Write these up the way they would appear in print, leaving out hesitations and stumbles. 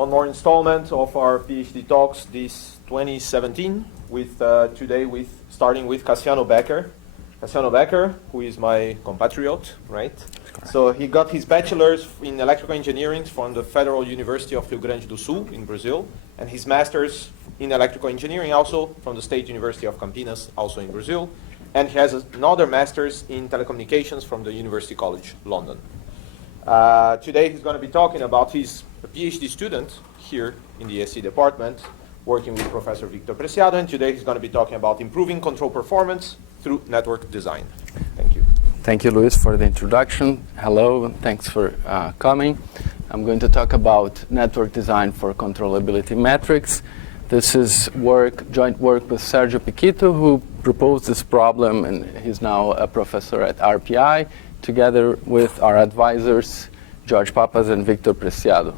one more installment of our PhD talks this 2017 with starting with Cassiano Becker. Cassiano Becker, who is my compatriot, right? So he got his bachelor's in electrical engineering from the Federal University of Rio Grande do Sul in Brazil, and his master's in electrical engineering also from the State University of Campinas, also in Brazil, and he has another master's in telecommunications from the University College London. Today he's going to be talking about his PhD student here in the SC department, working with Professor Victor Preciado, and today he's going to be talking about improving control performance through network design. Thank you. Thank you, Luis, for the introduction. Hello, and thanks for coming. I'm going to talk about network design for controllability metrics. This is joint work with Sergio Piquito, who proposed this problem, and he's now a professor at RPI, together with our advisors, George Papas and Victor Preciado.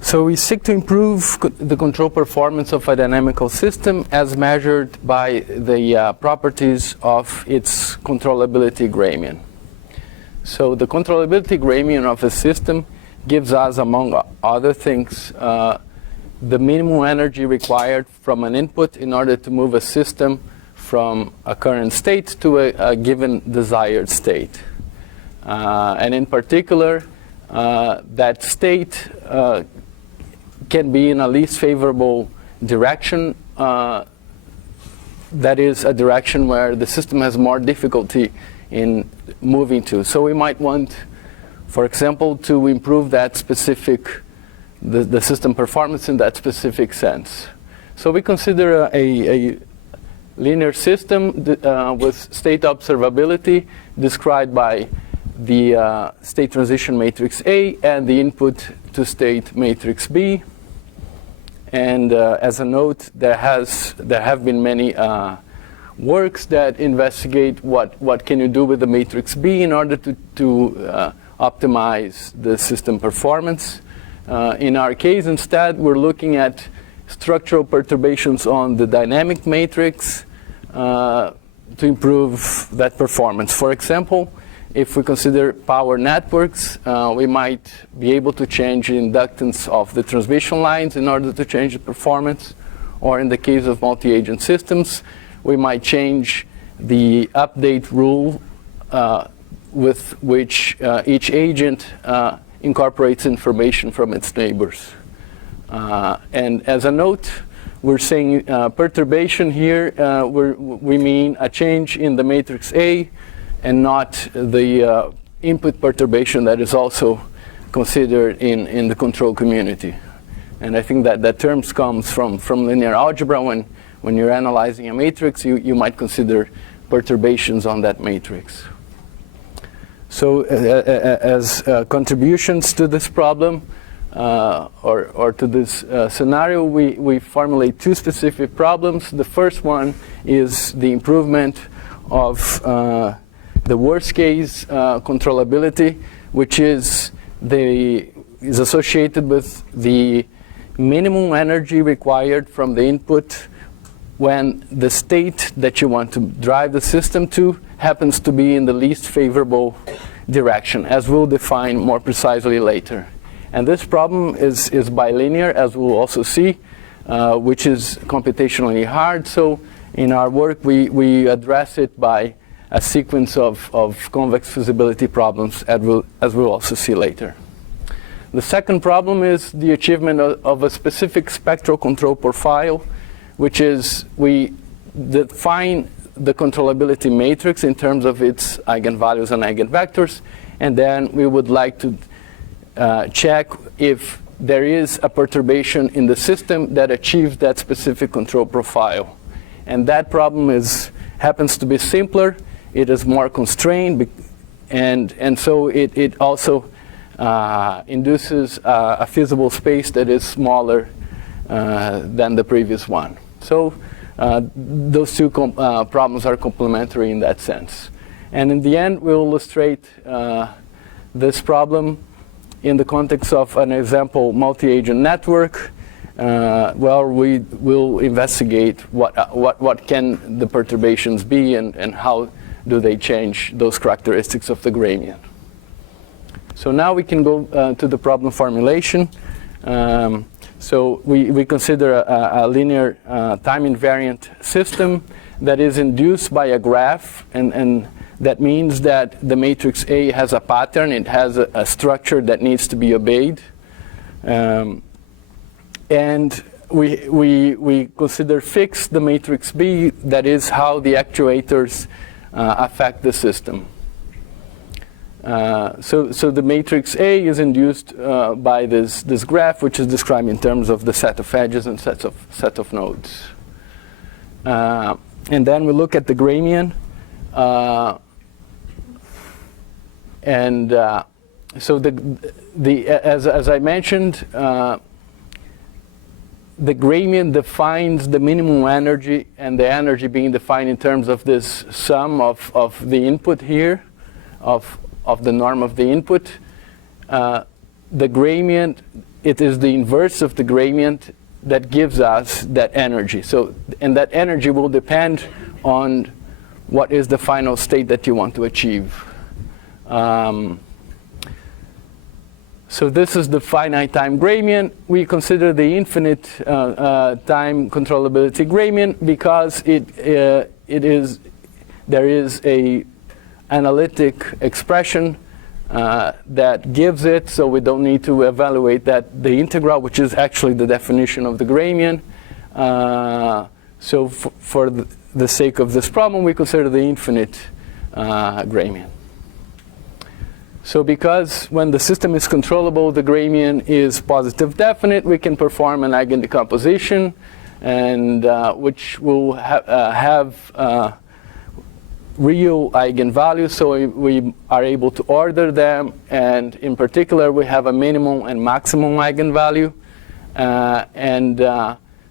So we seek to improve the control performance of a dynamical system as measured by the properties of its controllability Gramian. So the controllability Gramian of a system gives us, among other things, the minimum energy required from an input in order to move a system from a current state to a given desired state. And in particular, that state can be in a least favorable direction, that is a direction where the system has more difficulty in moving to. So we might want, for example, to improve that specific, the system performance in that specific sense. So we consider a linear system with state observability described by the state transition matrix A and the input to state matrix B. And as a note, there have been many works that investigate what can you do with the matrix B in order to optimize the system performance. In our case, instead, we're looking at structural perturbations on the dynamic matrix to improve that performance. For example, if we consider power networks, we might be able to change the inductance of the transmission lines in order to change the performance. Or in the case of multi-agent systems, we might change the update rule with which each agent incorporates information from its neighbors. And as a note, we're saying perturbation here, we mean a change in the matrix A and not the input perturbation that is also considered in the control community. And I think that term comes from linear algebra. When you're analyzing a matrix, you might consider perturbations on that matrix. So as contributions to this problem, or to this scenario, we formulate two specific problems. The first one is the improvement of the worst case controllability, which is associated with the minimum energy required from the input when the state that you want to drive the system to happens to be in the least favorable direction, as we'll define more precisely later. And this problem is bilinear, as we'll also see, which is computationally hard. So in our work, we address it by a sequence of convex feasibility problems, as we'll also see later. The second problem is the achievement of a specific spectral control profile, which is we define the controllability matrix in terms of its eigenvalues and eigenvectors, and then we would like to check if there is a perturbation in the system that achieves that specific control profile. And that problem happens to be simpler. It is more constrained, and so it also induces a feasible space that is smaller than the previous one. So those two problems are complementary in that sense. And in the end, we'll illustrate this problem in the context of an example multi-agent network, where we will investigate what can the perturbations be and how do they change those characteristics of the Gramian. So now we can go to the problem formulation. So we consider a linear time invariant system that is induced by a graph, and that means that the matrix A has a pattern, it has a structure that needs to be obeyed. And we consider fixed the matrix B, that is how the actuators affect the system. So the matrix A is induced by this graph, which is described in terms of the set of edges and set of nodes. And then we look at the Gramian. So as I mentioned, the Gramian defines the minimum energy, and the energy being defined in terms of this sum of the input here, of the norm of the input. The Gramian, it is the inverse of the Gramian that gives us that energy. So, and that energy will depend on what is the final state that you want to achieve. So this is the finite time Gramian. We consider the infinite time controllability Gramian because there is a analytic expression that gives it, so we don't need to evaluate the integral, which is actually the definition of the Gramian. So for the sake of this problem, we consider the infinite Gramian. So because when the system is controllable, the Gramian is positive definite, we can perform an eigendecomposition, and which will have real eigenvalues, so we are able to order them, and in particular we have a minimum and maximum eigenvalue.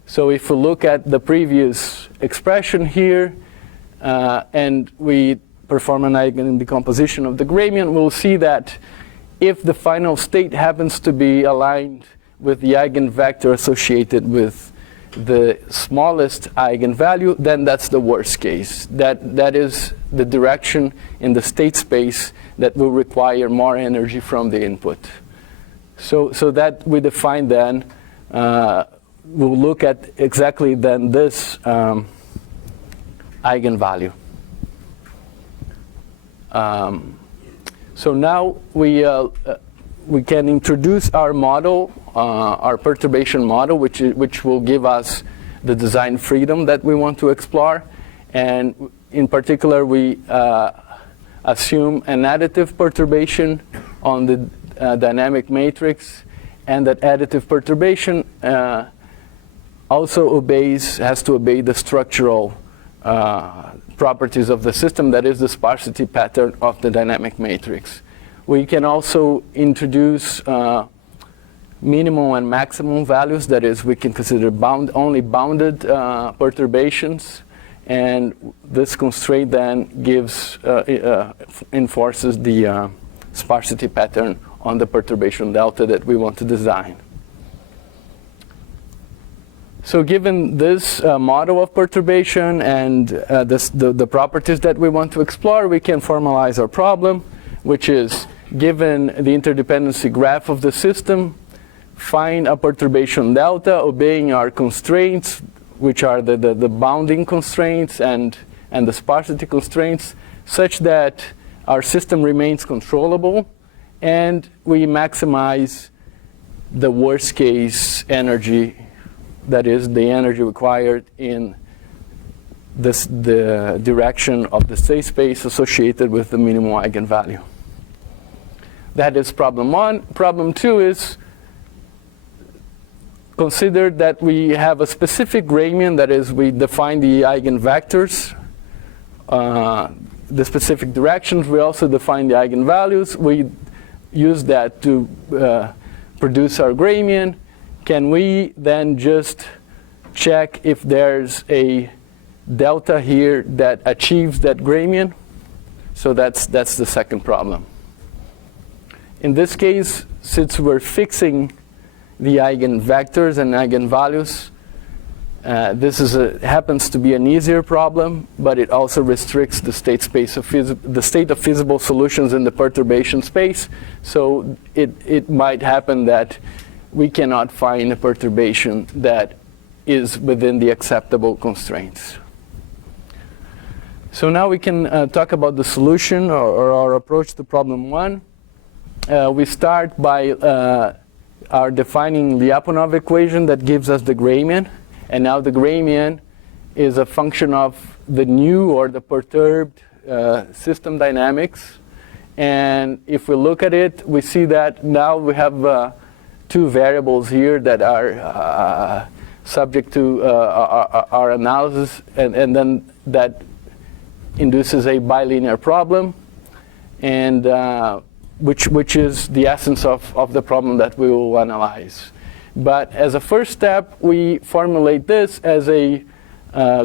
So if we look at the previous expression here, and we perform an eigendecomposition of the Gramian, we'll see that if the final state happens to be aligned with the eigenvector associated with the smallest eigenvalue, then that's the worst case. That is the direction in the state space that will require more energy from the input. So that we define then, we'll look at exactly then this eigenvalue. So now we can introduce our model, our perturbation model, which will give us the design freedom that we want to explore. And in particular, we assume an additive perturbation on the dynamic matrix, and that additive perturbation also has to obey the structural properties of the system, that is the sparsity pattern of the dynamic matrix. We can also introduce minimum and maximum values, that is, we can consider only bounded perturbations, and this constraint then enforces the sparsity pattern on the perturbation delta that we want to design. So given this model of perturbation and the properties that we want to explore, we can formalize our problem, which is, given the interdependency graph of the system, find a perturbation delta obeying our constraints, which are the bounding constraints and the sparsity constraints, such that our system remains controllable, and we maximize the worst case energy, that is the energy required in the direction of the state space associated with the minimum eigenvalue. That is problem one. Problem two is, consider that we have a specific Gramian, that is, we define the eigenvectors, the specific directions. We also define the eigenvalues. We use that to produce our Gramian. Can we then just check if there's a delta here that achieves that Gramian? So that's the second problem. In this case, since we're fixing the eigenvectors and eigenvalues, this happens to be an easier problem, but it also restricts the state space of the state of feasible solutions in the perturbation space. So it might happen that we cannot find a perturbation that is within the acceptable constraints. So now we can talk about the solution or our approach to problem 1. We start by our defining Lyapunov equation that gives us the Gramian. And now the Gramian is a function of the new or the perturbed system dynamics. And if we look at it, we see that now we have 2 variables here that are subject to our analysis, and then that induces a bilinear problem, and which is the essence of the problem that we will analyze. But as a first step, we formulate this as a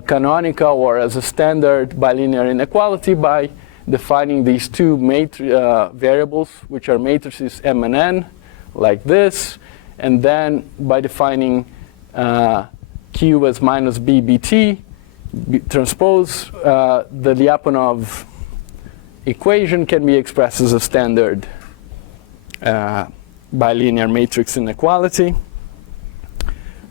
canonical or as a standard bilinear inequality by defining these 2 variables, which are matrices M and N, like this, and then by defining Q as minus BBT, transpose, the Lyapunov equation can be expressed as a standard bilinear matrix inequality,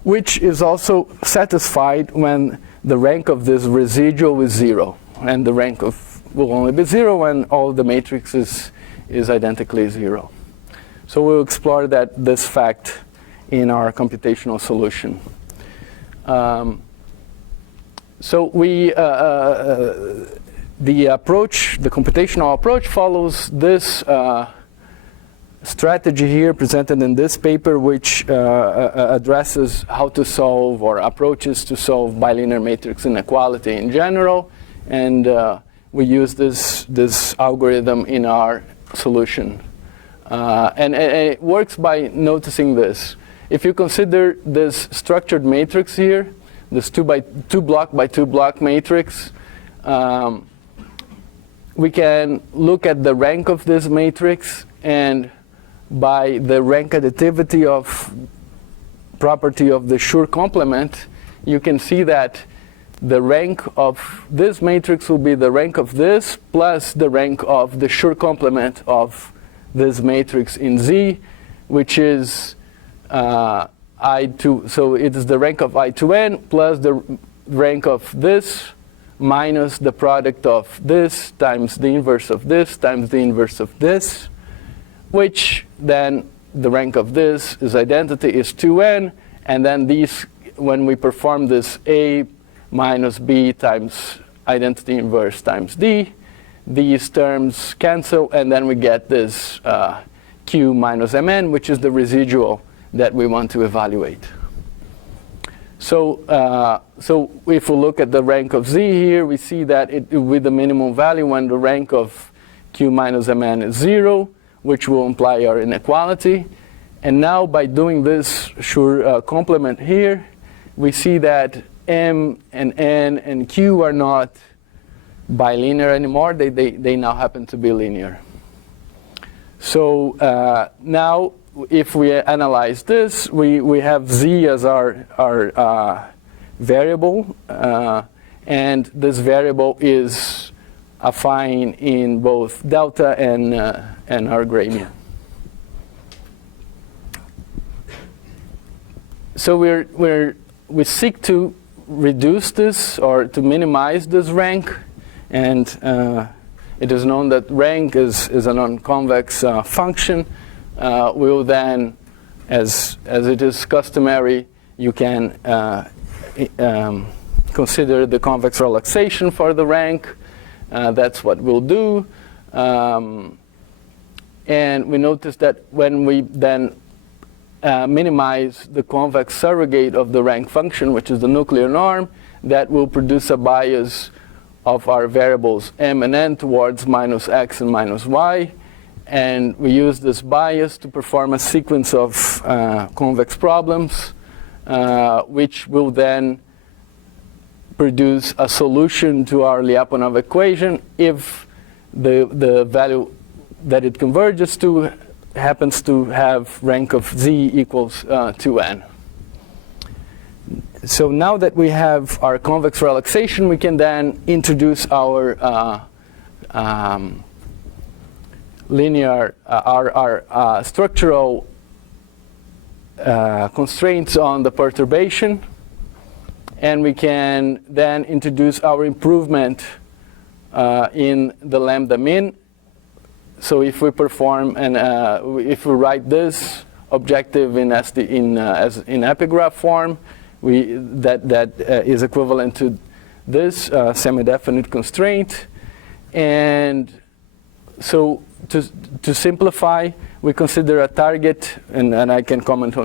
which is also satisfied when the rank of this residual is 0, and the rank will only be 0 when all the matrix is identically 0. So we'll explore this fact in our computational solution. So the computational approach follows this strategy here presented in this paper, which addresses how to solve or approaches to solve bilinear matrix inequality in general, and we use this algorithm in our solution. And it works by noticing this. If you consider this structured matrix here, this 2 block by 2 block matrix, we can look at the rank of this matrix, and by the rank additivity of property of the Schur complement, you can see that the rank of this matrix will be the rank of this plus the rank of the Schur complement of this matrix in Z, which is I2. So it is the rank of I2n plus the rank of this minus the product of this times the inverse of this times the inverse of this, which then the rank of this is identity is 2n, and then these, when we perform this A minus B times identity inverse times D, these terms cancel, and then we get this Q minus Mn, which is the residual that we want to evaluate. So, so if we look at the rank of Z here, we see that it with the minimum value when the rank of Q minus Mn is 0, which will imply our inequality. And now by doing this Schur complement here, we see that M and N and Q are not bilinear anymore. They now happen to be linear. So now if we analyze this, we have Z as our variable, and this variable is affine in both delta and our Gramian. So we seek to reduce this or to minimize this rank, and it is known that rank is a non-convex function. We will then, as it is customary, you can consider the convex relaxation for the rank. That's what we'll do. And we notice that when we then minimize the convex surrogate of the rank function, which is the nuclear norm, that will produce a bias of our variables m and n towards minus x and minus y. And we use this bias to perform a sequence of convex problems, which will then produce a solution to our Lyapunov equation if the value that it converges to happens to have rank of Z equals 2n. So now that we have our convex relaxation, we can then introduce our linear, our structural constraints on the perturbation, and we can then introduce our improvement in the lambda min. So if we perform and if we write this objective in epigraph form, that is equivalent to this semi-definite constraint. And so to simplify, we consider a target, and I can comment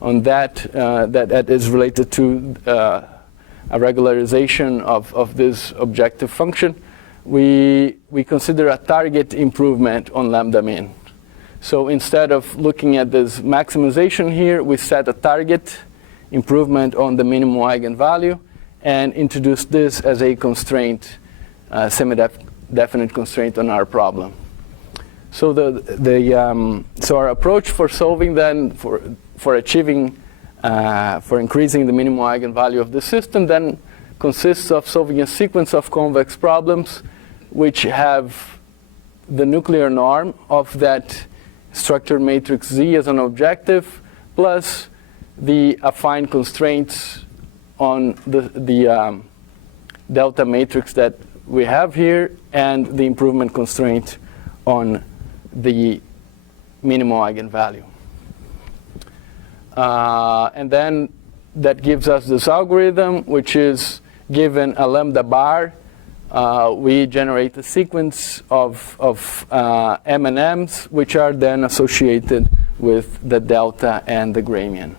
on that, that is related to a regularization of this objective function. We consider a target improvement on lambda min. So instead of looking at this maximization here, we set a target improvement on the minimum eigenvalue and introduce this as a constraint, semi-definite constraint on our problem. So so our approach for solving then, for achieving, for increasing the minimum eigenvalue of the system then consists of solving a sequence of convex problems which have the nuclear norm of that structured matrix Z as an objective, plus the affine constraints on the delta matrix that we have here, and the improvement constraint on the minimum eigenvalue. And then that gives us this algorithm, which is given a lambda bar. We generate a sequence of M&Ms, which are then associated with the delta and the Gramian.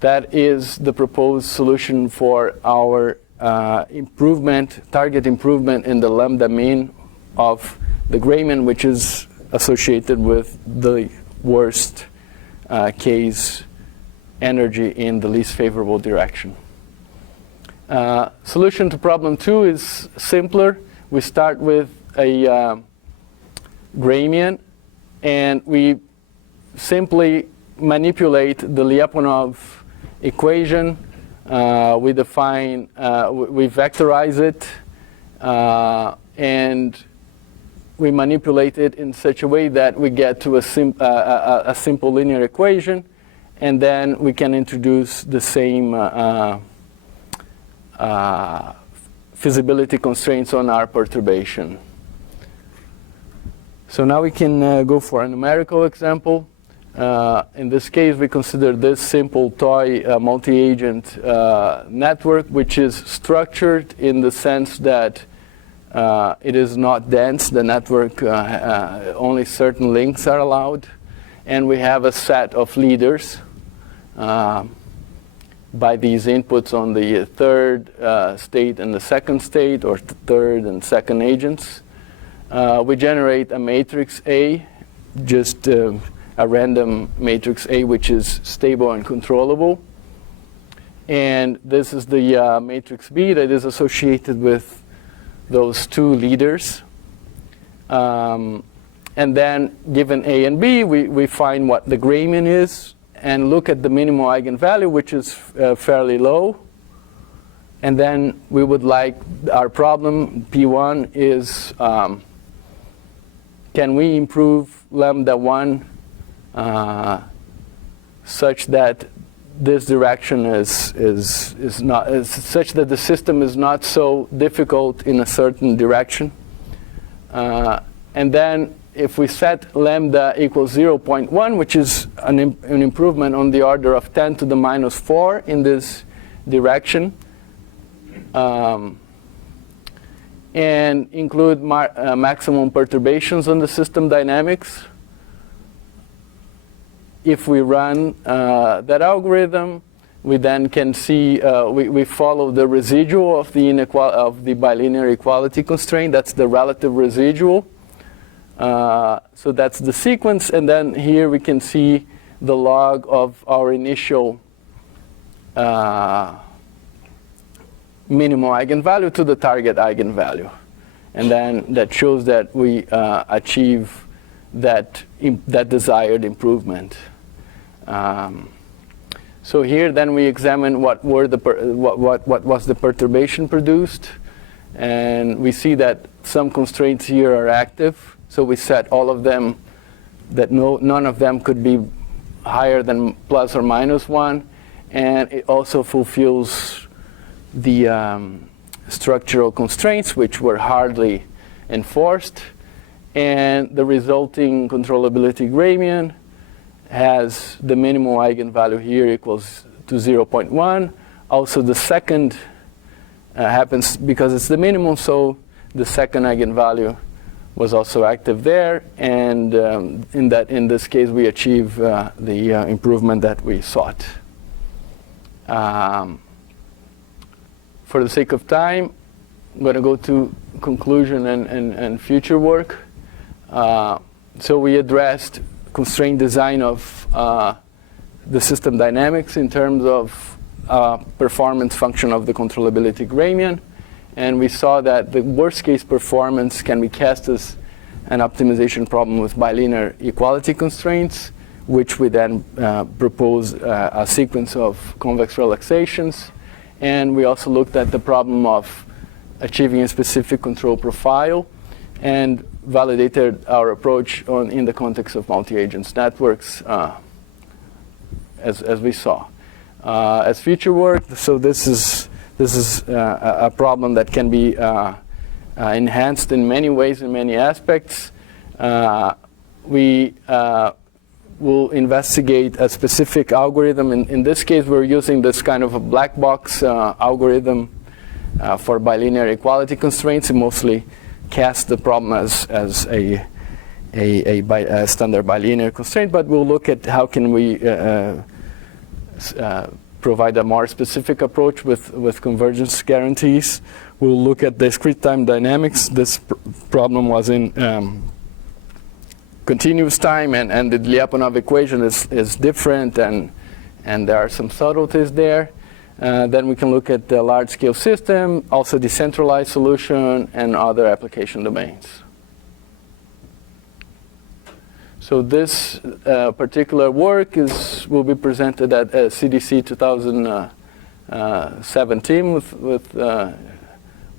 That is the proposed solution for our target improvement in the lambda mean of the Gramian, which is associated with the worst case energy in the least favorable direction. Solution to problem 2 is simpler. We start with a Gramian, and we simply manipulate the Lyapunov equation. We define, we vectorize it, and we manipulate it in such a way that we get to a simple linear equation, and then we can introduce the same feasibility constraints on our perturbation. So now we can go for a numerical example. In this case, we consider this simple toy multi-agent network, which is structured in the sense that it is not dense. The network, only certain links are allowed. And we have a set of leaders by these inputs on the third state and the second state, or third and second agents. We generate a matrix A, just a random matrix A, which is stable and controllable. And this is the matrix B that is associated with those two leaders. And then, given A and B, we find what the Gramian is and look at the minimum eigenvalue, which is fairly low. And then we would like our problem, P1, is can we improve lambda 1 such that this direction is not such that the system is not so difficult in a certain direction. And then if we set lambda equals 0.1, which is an improvement on the order of 10 to the minus 4 in this direction, and include maximum perturbations on the system dynamics, if we run that algorithm, we then can see we follow the residual of the bilinear equality constraint. That's the relative residual. So that's the sequence, and then here we can see the log of our initial minimum eigenvalue to the target eigenvalue, and then that shows that we achieve that desired improvement. So here then we examine what was the perturbation produced, and we see that some constraints here are active. So we set all of them that none of them could be higher than plus or minus 1, and it also fulfills the structural constraints, which were hardly enforced, and the resulting controllability Gramian has the minimum eigenvalue here equals to 0.1. Also, the second happens because it's the minimum, so the second eigenvalue was also active there, and in this case we achieve the improvement that we sought. For the sake of time, I'm going to go to conclusion and future work. So we addressed constraint design of the system dynamics in terms of performance function of the controllability Gramian. And we saw that the worst case performance can be cast as an optimization problem with bilinear equality constraints, which we then propose a sequence of convex relaxations. And we also looked at the problem of achieving a specific control profile and validated our approach in the context of multi-agents networks, as we saw. As future work, so this is a problem that can be enhanced in many ways, in many aspects. We will investigate a specific algorithm. In this case, we're using this kind of a black box algorithm for bilinear equality constraints. It mostly casts the problem as a standard bilinear constraint, but we'll look at how can we provide a more specific approach with convergence guarantees. We'll look at discrete time dynamics. This problem was in continuous time, and the Lyapunov equation is different, and there are some subtleties there. Then we can look at the large-scale system, also decentralized solution, and other application domains. So this particular work will be presented at CDC 2017 with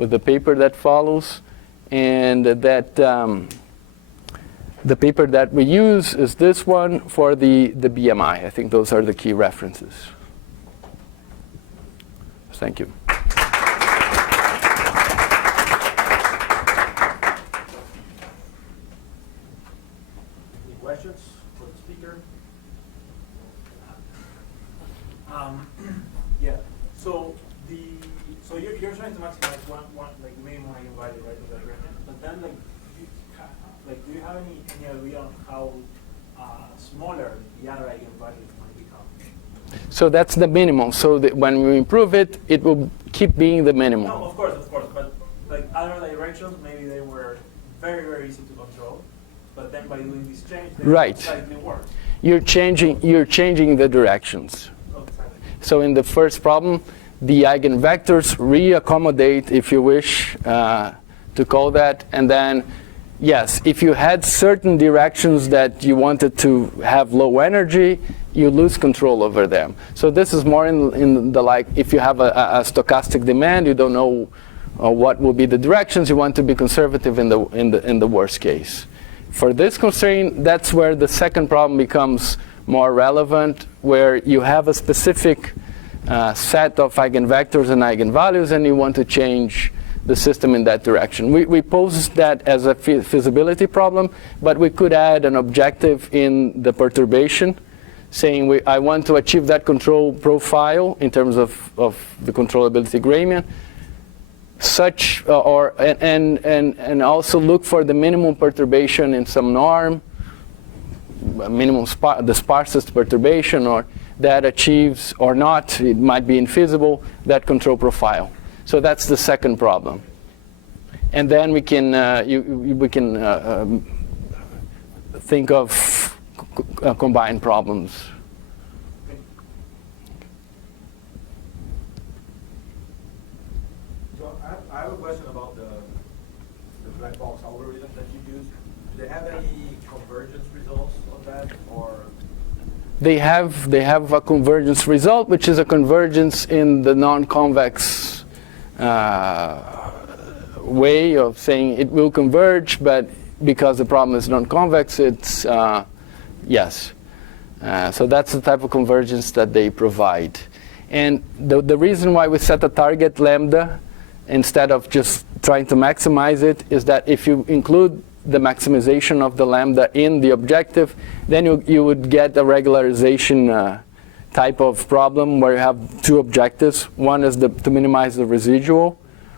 the paper that follows, and that the paper that we use is this one for the BMI. I think those are the key references. Thank you. Any questions for the speaker? Yeah. So you're trying to maximize one like minimum eigenvalue, right, of that Gramian. But then do you have any idea on how smaller the other eigenvalues might become? So that's the minimum. So that when we improve it, it will keep being the minimum. No, of course. But like other directions, maybe they were very, very easy to control. But then by doing this change, they right. slightly worse. You're changing the directions. Oh, exactly. So in the first problem, the eigenvectors reaccommodate, if you wish to call that, and then yes, if you had certain directions that you wanted to have low energy, you lose control over them. So this is more in the like, if you have a stochastic demand, you don't know what will be the directions, you want to be conservative in the worst case. For this constraint, that's where the second problem becomes more relevant, where you have a specific set of eigenvectors and eigenvalues, and you want to change the system in that direction. We posed that as a feasibility problem, but we could add an objective in the perturbation, saying I want to achieve that control profile in terms of the controllability Gramian, such and also look for the minimum perturbation in some norm, the sparsest perturbation, or that achieves or not, it might be infeasible, that control profile. So that's the second problem. And then we can think of combined problems. So I have a question about the black box algorithm that you use. Do they have any convergence results on that, or? They have a convergence result, which is a convergence in the non-convex way of saying it will converge, but because the problem is non-convex, it's Yes. So that's the type of convergence that they provide. And the reason why we set a target lambda instead of just trying to maximize it is that if you include the maximization of the lambda in the objective, then you would get a regularization type of problem where you have two objectives. One is to minimize the residual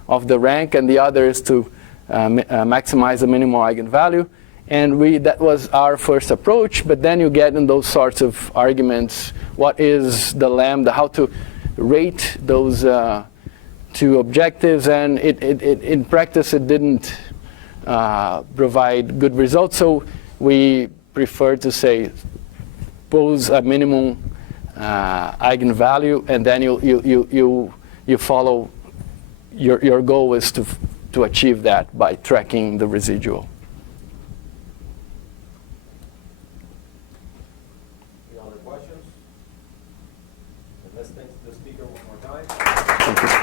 of the rank, and the other is to maximize the minimal eigenvalue. And that was our first approach, but then you get in those sorts of arguments, what is the lambda, how to rate those two objectives, and in practice it didn't provide good results, so we prefer to say pose a minimum eigenvalue, and then you follow, your goal is to achieve that by tracking the residual. Any other questions? Let's thank the speaker one more time. Thank you.